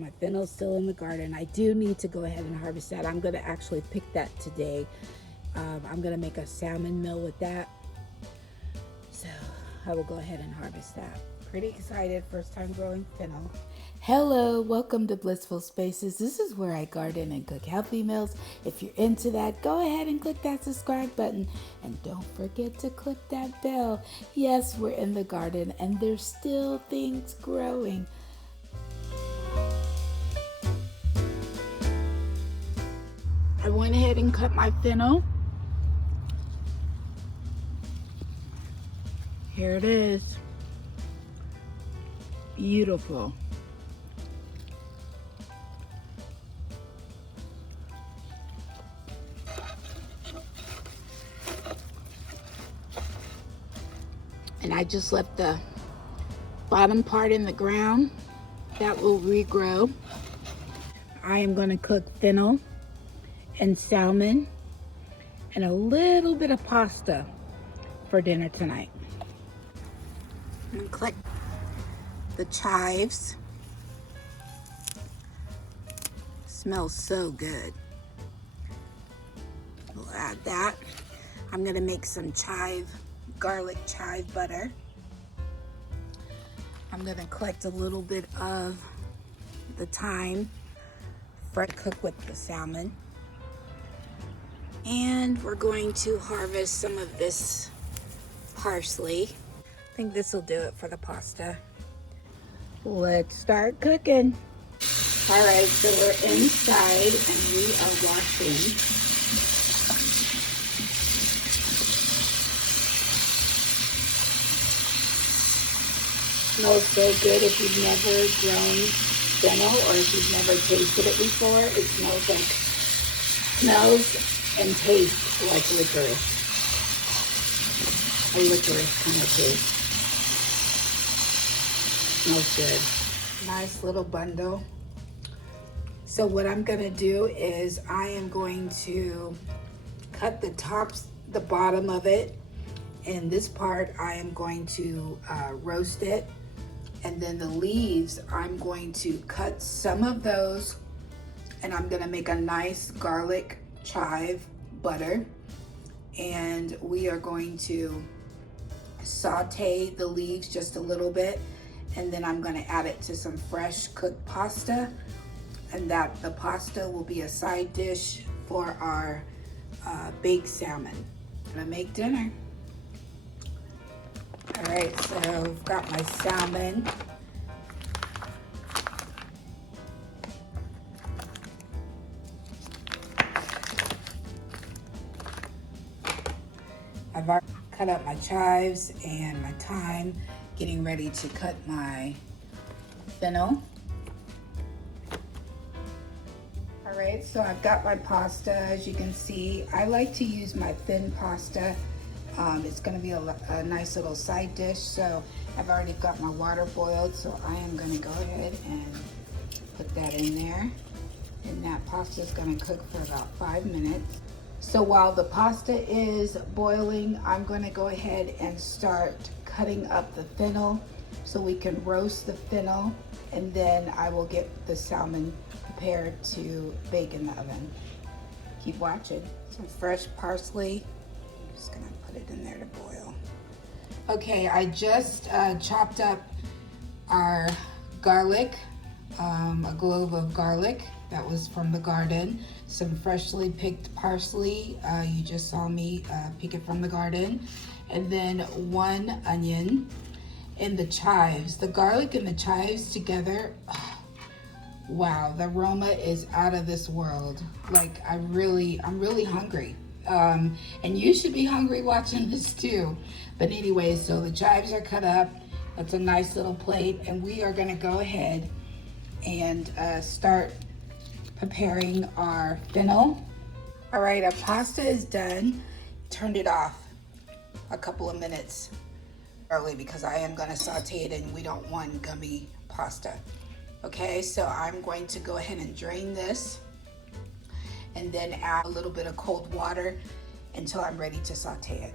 My fennel's still in the garden. I do need to go ahead and harvest that. I'm going to actually pick that today. I'm going to make a salmon meal with that. So I will go ahead and harvest that. Pretty excited. First time growing fennel. Hello, welcome to Blissful Spaces. This is where I garden and cook healthy meals. If you're into that, go ahead and click that subscribe button. And don't forget to click that bell. Yes, we're in the garden and there's still things growing. I went ahead and cut my fennel. Here it is. Beautiful. And I just left the bottom part in the ground. That will regrow. I am going to cook fennel and salmon and a little bit of pasta for dinner tonight. And click the chives. Smells so good. We'll add that. I'm going to make some garlic chive butter. I'm going to collect a little bit of the thyme for cook with the salmon. And we're going to harvest some of this parsley. I think this will do it for the pasta. Let's start cooking. All right, so we're inside and we are washing. Smells so good. If you've never grown fennel or if you've never tasted it before, it smells and tastes like licorice. A licorice kind of taste. Smells good. Nice little bundle. So what I'm gonna do is I am going to cut the bottom of it, and this part I am going to roast it. And then the leaves, I'm going to cut some of those and I'm gonna make a nice garlic chive butter. And we are going to saute the leaves just a little bit. And then I'm gonna add it to some fresh cooked pasta. And the pasta will be a side dish for our baked salmon. Gonna make dinner. All right, so I've got my salmon. I've already cut up my chives and my thyme, getting ready to cut my fennel. All right, so I've got my pasta. As you can see, I like to use my thin pasta. It's gonna be a nice little side dish. So I've already got my water boiled, so I am gonna go ahead and put that in there. And that pasta is gonna cook for about 5 minutes. So while the pasta is boiling, I'm gonna go ahead and start cutting up the fennel so we can roast the fennel, and then I will get the salmon prepared to bake in the oven. Keep watching. Some fresh parsley. I'm just gonna put it in there to boil. Okay, I just chopped up our garlic, a clove of garlic that was from the garden, some freshly picked parsley, you just saw me pick it from the garden, and then 1 onion, and the chives. The garlic and the chives together, wow, the aroma is out of this world. Like I'm really hungry. And you should be hungry watching this too. But anyway, so the chives are cut up. That's a nice little plate, and we are gonna go ahead and start preparing our fennel. All right, our pasta is done. Turned it off a couple of minutes early because I am gonna saute it and we don't want gummy pasta. Okay, so I'm going to go ahead and drain this and then add a little bit of cold water until I'm ready to saute it.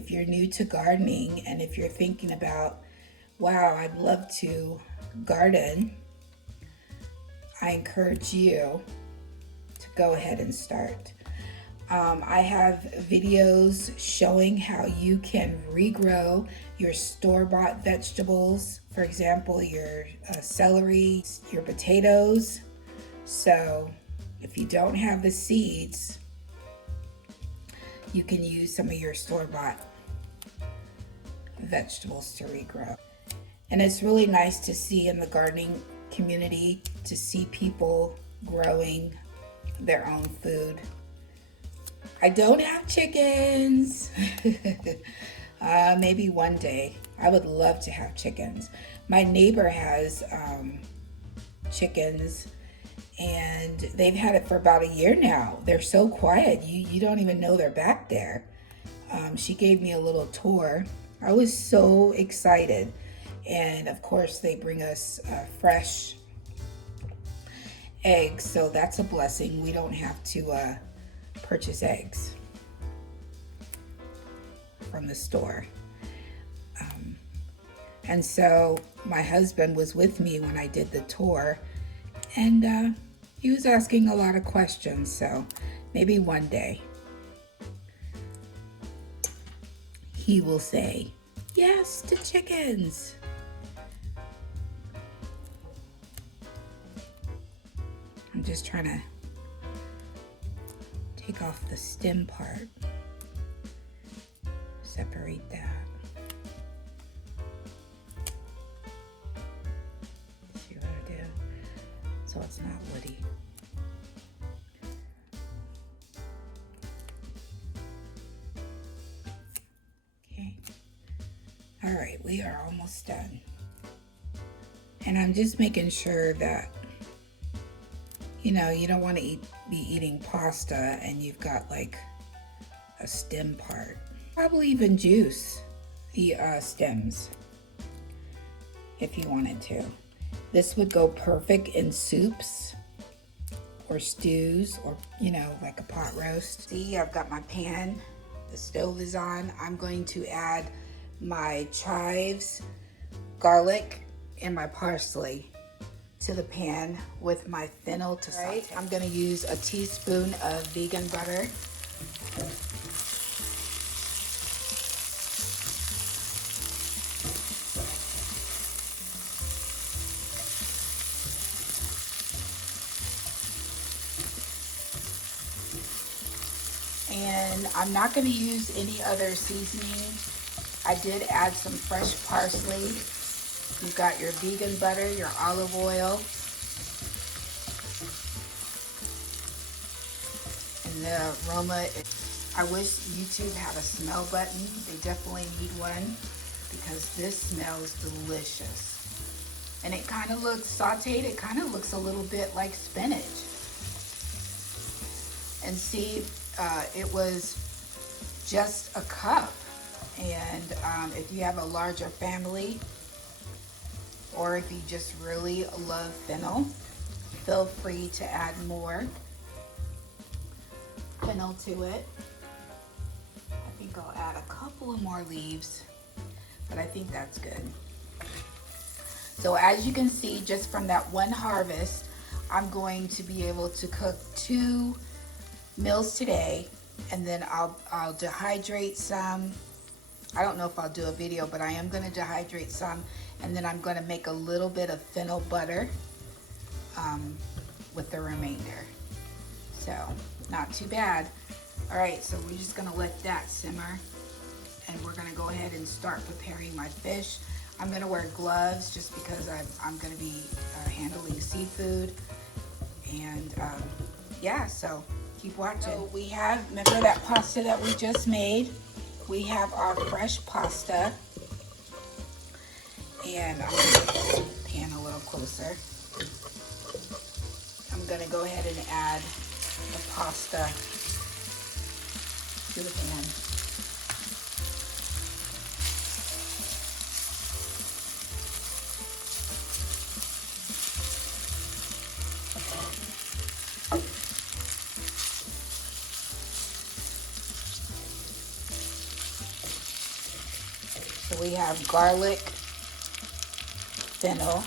if you're new to gardening and if you're thinking about, wow, I'd love to garden, I encourage you to go ahead and start. I have videos showing how you can regrow your store-bought vegetables. For example, your celery, your potatoes. So if you don't have the seeds, you can use some of your store-bought vegetables to regrow. And it's really nice to see in the gardening community, to see people growing their own food. I don't have chickens. Maybe one day. I would love to have chickens. My neighbor has chickens, and they've had it for about a year now. They're so quiet, you don't even know they're back there. She gave me a little tour. I was so excited. And of course they bring us fresh eggs, so that's a blessing. We don't have to purchase eggs from the store. And so my husband was with me when I did the tour, and he was asking a lot of questions, so maybe one day he will say yes to chickens. I'm just trying to take off the stem part, separate that. See what I did? So it's not woody. Okay. All right, we are almost done. And I'm just making sure that, you know, you don't want to be eating pasta and you've got like a stem part. Probably even juice the stems if you wanted to. This would go perfect in soups or stews, or, you know, like a pot roast. See, I've got my pan. The stove is on. I'm going to add my chives, garlic, and my parsley to the pan with my fennel to saute. I'm going to use a teaspoon of vegan butter. And I'm not going to use any other seasoning. I did add some fresh parsley. You've got your vegan butter, your olive oil, and the aroma. I wish YouTube had a smell button. They definitely need one, because this smells delicious. And it kind of looks sauteed. It kind of looks a little bit like spinach. And see, it was just a cup. And if you have a larger family, or if you just really love fennel, feel free to add more fennel to it. I think I'll add a couple of more leaves, but I think that's good. So as you can see, just from that one harvest, I'm going to be able to cook 2 meals today, and then I'll dehydrate some. I don't know if I'll do a video, but I am going to dehydrate some, and then I'm going to make a little bit of fennel butter with the remainder. So not too bad. All right, so we're just going to let that simmer, and we're going to go ahead and start preparing my fish. I'm going to wear gloves just because I'm going to be handling seafood, and yeah, so keep watching. So we have, remember that pasta that we just made? We have our fresh pasta, and I'm going to get the pan a little closer. I'm going to go ahead and add the pasta to the pan. we have garlic, fennel,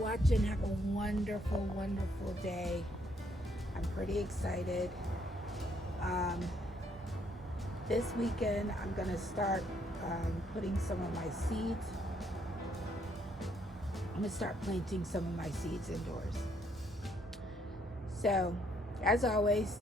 watching. Have a wonderful, wonderful day. I'm pretty excited. This weekend, I'm going to start putting some of my seeds. I'm going to start planting some of my seeds indoors. So, as always,